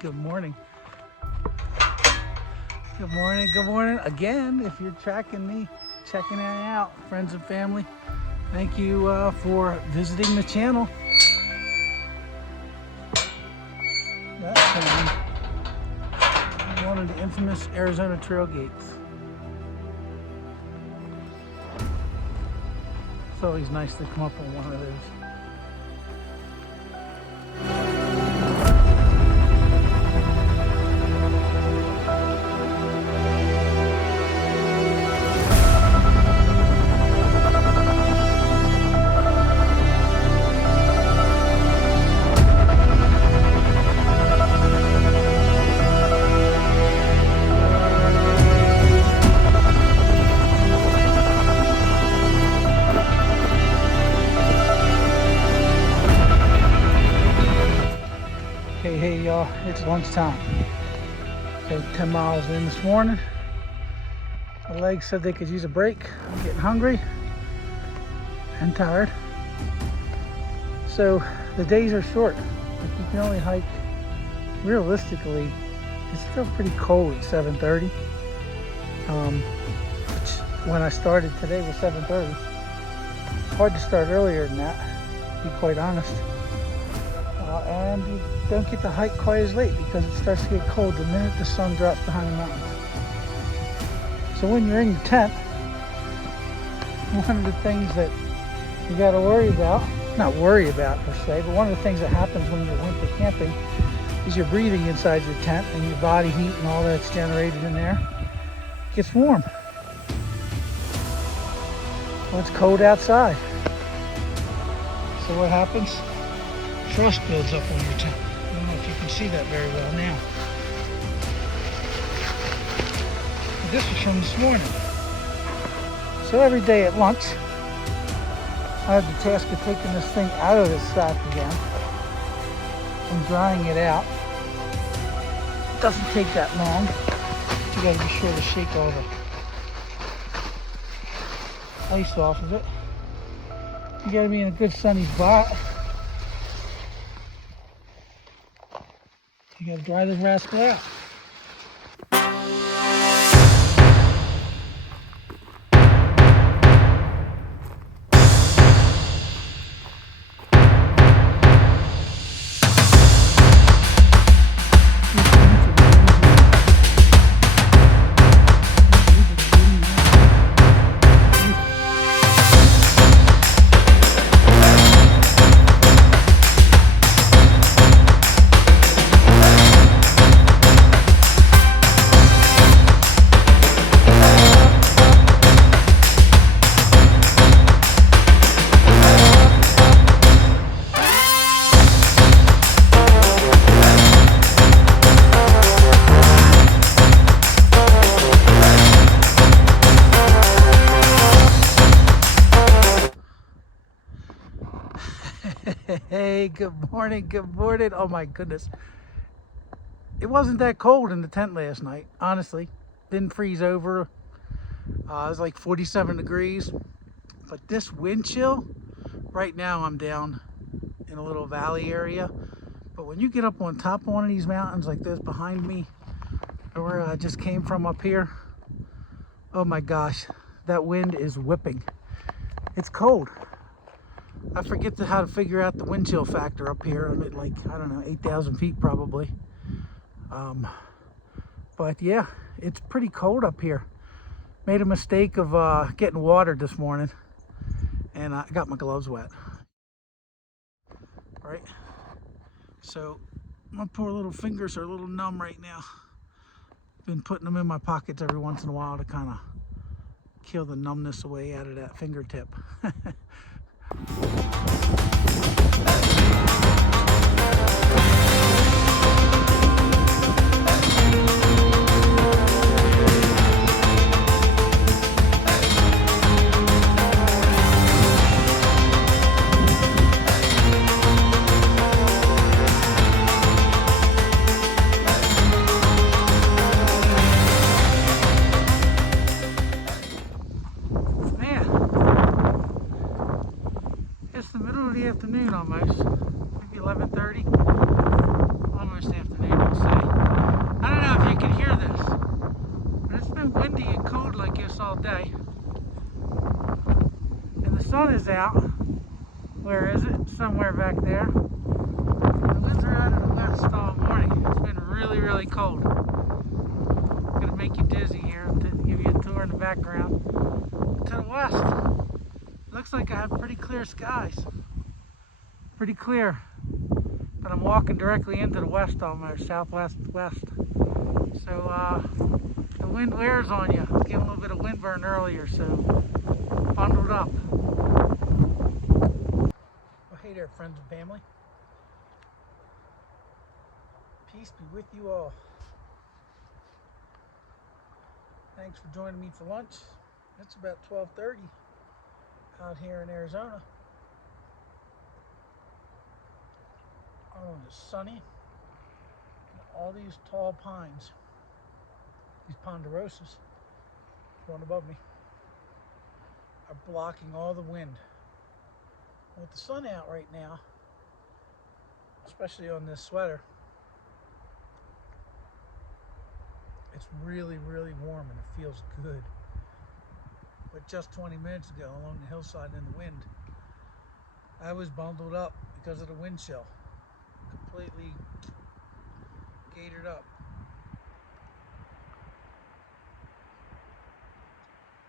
Good morning. Good morning, good morning. Again, if you're tracking me, checking it out, friends and family, thank you for visiting the channel. That's one of the infamous Arizona Trail gates. It's always nice to come up on one of those. Hey y'all, it's lunchtime. Okay, 10 miles in this morning. My legs said they could use a break. I'm getting hungry and tired. So the days are short. Like you can only hike, realistically, it's still pretty cold at 7:30. Which when I started today was 7:30. Hard to start earlier than that, to be quite honest. And you don't get to hike quite as late because it starts to get cold the minute the sun drops behind the mountains. So when you're in your tent, one of the things that you got to worry about, not worry about per se, but one of the things that happens when you're winter camping is you're breathing inside your tent and your body heat and all that's generated in there gets warm. Well, it's cold outside. So what happens? Frost builds up on your tent. I don't know if you can see that very well now. This is from this morning. So every day at lunch, I have the task of taking this thing out of this sack again and drying it out. It doesn't take that long. You gotta be sure to shake all the ice off of it. You gotta be in a good sunny spot. You gotta dry this rascal out. Hey, good morning, good morning. Oh my goodness. It wasn't that cold in the tent last night, honestly. Didn't freeze over. It was like 47 degrees. But this wind chill, right now I'm down in a little valley area. But when you get up on top of one of these mountains like this behind me, or where I just came from up here, oh my gosh, that wind is whipping. It's cold. I forget how to figure out the wind chill factor up here. I'm at like, I don't know, 8,000 feet probably. But yeah, it's pretty cold up here. Made a mistake of getting watered this morning and I got my gloves wet. Right? So my poor little fingers are a little numb right now. Been putting them in my pockets every once in a while to kind of kill the numbness away out of that fingertip. Afternoon almost, maybe 11:30, almost afternoon I'll say. can hear this. And it's been windy and cold like this all day. And the sun is out. Where is it? Somewhere back there. The winds are out of the west all morning. It's been really, really cold. I'm gonna make you dizzy here to give you a tour in the background. To the west, looks like I have pretty clear skies. Pretty clear. But I'm walking directly into the west almost, southwest west. So the wind wears on you. I was getting a little bit of wind burn earlier, so bundled up. Well, hey there, friends and family. Peace be with you all. Thanks for joining me for lunch. It's about 12:30 out here in Arizona. Oh, it's sunny. And all these tall pines, these ponderosas, one above me, are blocking all the wind. With the sun out right now, especially on this sweater, it's really, really warm and it feels good. But just 20 minutes ago, along the hillside in the wind, I was bundled up because of the wind chill. Completely gaitered up.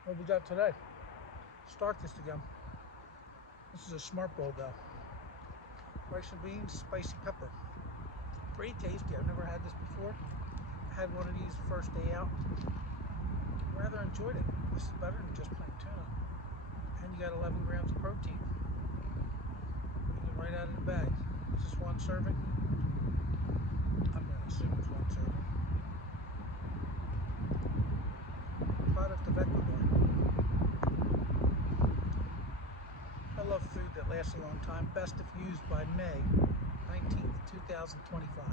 What we got today? Start this again. This is a smart bowl though. Rice and beans, spicy pepper. Pretty tasty. I've never had this before. I had one of these the first day out. Rather enjoyed it. This is better than just plain tuna. And you got 11 grams of protein. Eat it right out of the bag. Is this one serving? I'm going to assume it's one serving. Product of Ecuador. I love food that lasts a long time. Best if used by May 19th, 2025.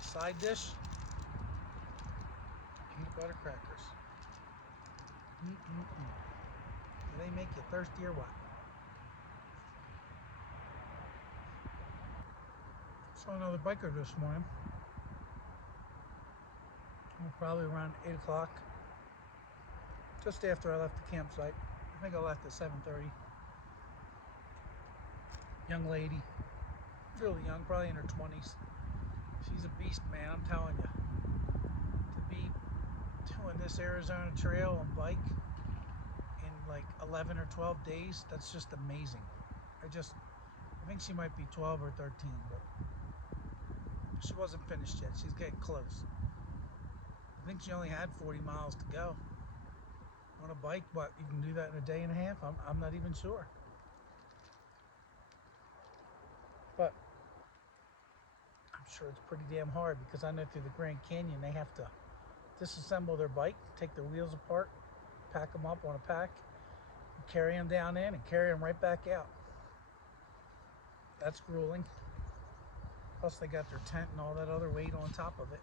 Side dish, peanut butter crackers. Do they make you thirsty or what? Saw another biker this morning. Probably around 8 o'clock. Just after I left the campsite. I think I left at 7:30. Young lady. Really young, probably in her 20s. She's a beast, man, I'm telling you. To be doing this Arizona Trail on bike in like 11 or 12 days, that's just amazing. I think she might be 12 or 13, but she wasn't finished yet. She's getting close. I think she only had 40 miles to go on a bike, but you can do that in a day and a half. I'm not even sure. But I'm sure it's pretty damn hard because I know through the Grand Canyon they have to disassemble their bike, take their wheels apart, pack them up on a pack, and carry them down in and carry them right back out. That's grueling. Plus they got their tent and all that other weight on top of it.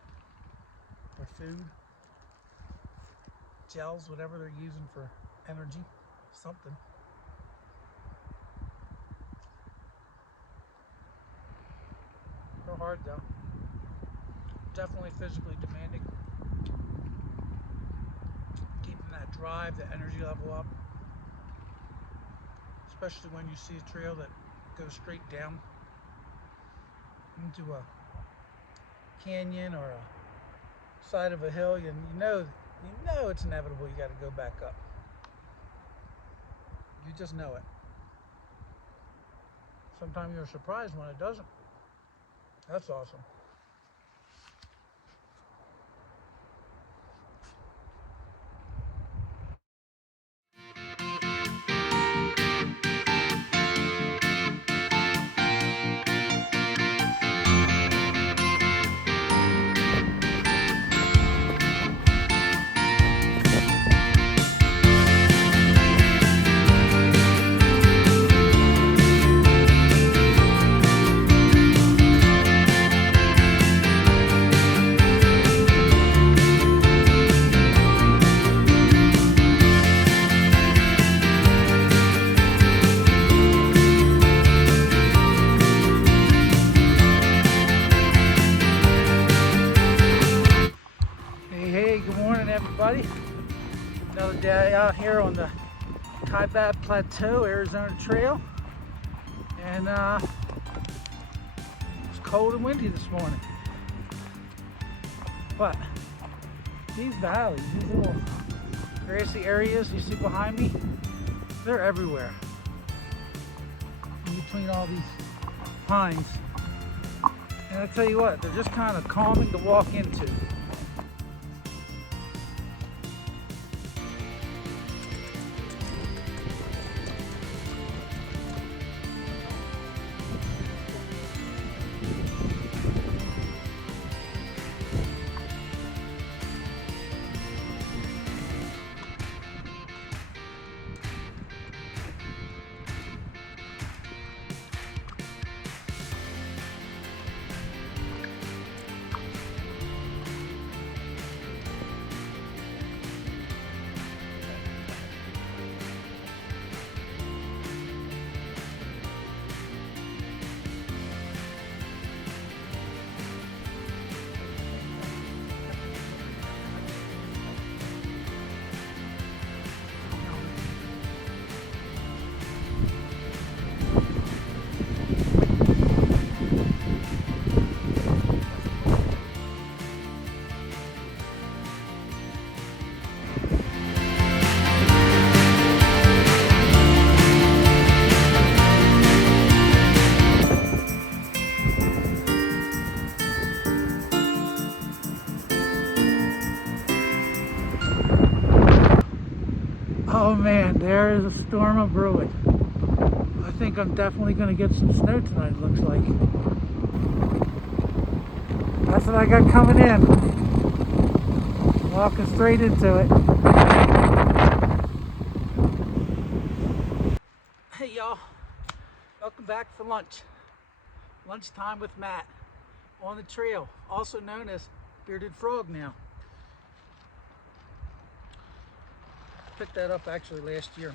Their food, gels, whatever they're using for energy, something. They're hard though. Definitely physically demanding. Keeping that drive, the energy level up. Especially when you see a trail that goes straight down into a canyon or a side of a hill, and you know it's inevitable you got to go back up. You just know it. Sometimes you're surprised when it doesn't. That's awesome. day out here on the Kaibab Plateau, Arizona Trail, and it's cold and windy this morning. But these valleys, these little grassy areas you see behind me, they're everywhere. In between all these pines. And I tell you what, they're just kind of calming to walk into. Oh man, there is a storm a brewing. I think I'm definitely going to get some snow tonight, it looks like. That's what I got coming in. Walking straight into it. Hey y'all, welcome back for lunch. Lunchtime with Matt on the trail, also known as Bearded Frog now. Picked that up actually last year.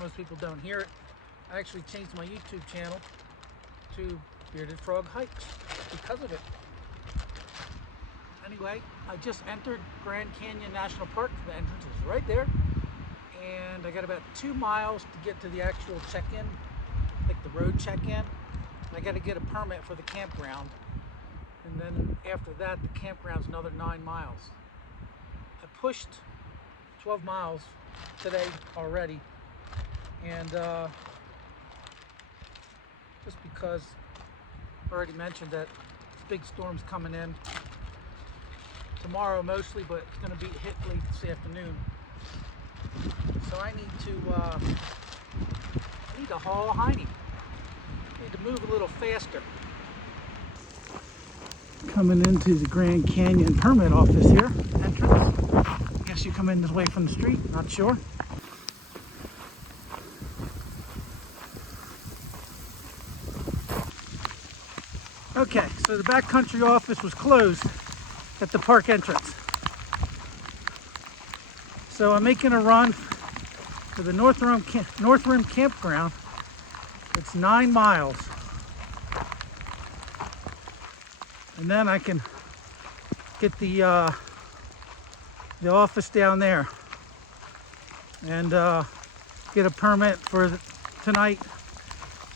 Most people don't hear it. I actually changed my YouTube channel to Bearded Frog Hikes because of it. Anyway, I just entered Grand Canyon National Park. The entrance is right there. And I got about 2 miles to get to the actual check-in, like the road check-in. I got to get a permit for the campground. And then after that, the campground's another 9 miles. I pushed 12 miles today already, and just because I already mentioned that big storm's coming in tomorrow mostly, but it's going to be hit late this afternoon, so I need to haul a hiney. I need to move a little faster. Coming into the Grand Canyon permit office here, entrance. I guess you come in this way from the street, not sure. Okay, so the backcountry office was closed at the park entrance. So I'm making a run to the North Rim campground. It's 9 miles. And then I can get the office down there and get a permit for tonight,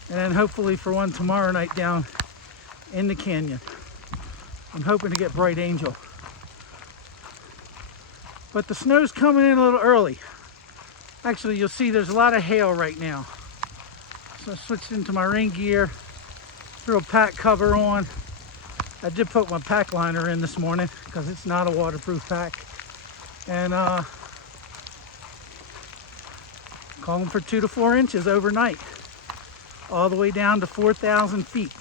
and then hopefully for one tomorrow night down in the canyon. I'm hoping to get Bright Angel, but the snow's coming in a little early. Actually, you'll see there's a lot of hail right now, so I switched into my rain gear, threw a pack cover on. I did put my pack liner in this morning because it's not a waterproof pack. And calling for 2 to 4 inches overnight, all the way down to 4,000 feet.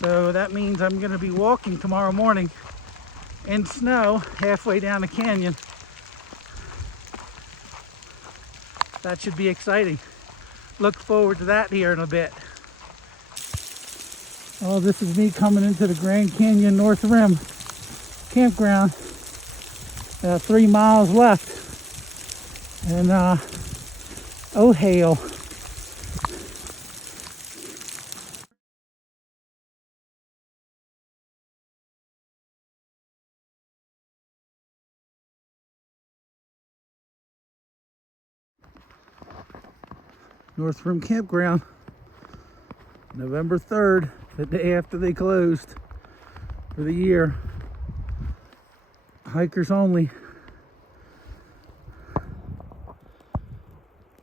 So that means I'm going to be walking tomorrow morning in snow halfway down the canyon. That should be exciting. Look forward to that here in a bit. Oh, this is me coming into the Grand Canyon North Rim campground. 3 miles left, and oh hail. North Rim Campground, November 3rd, the day after they closed for the year. Hikers only.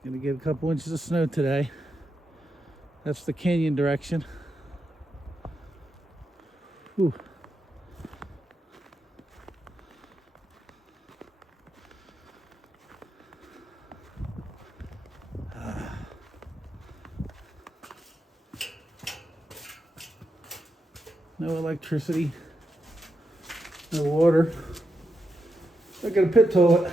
Gonna get a couple inches of snow today. That's the canyon direction. Whew. No electricity, no water. I got a pit toilet.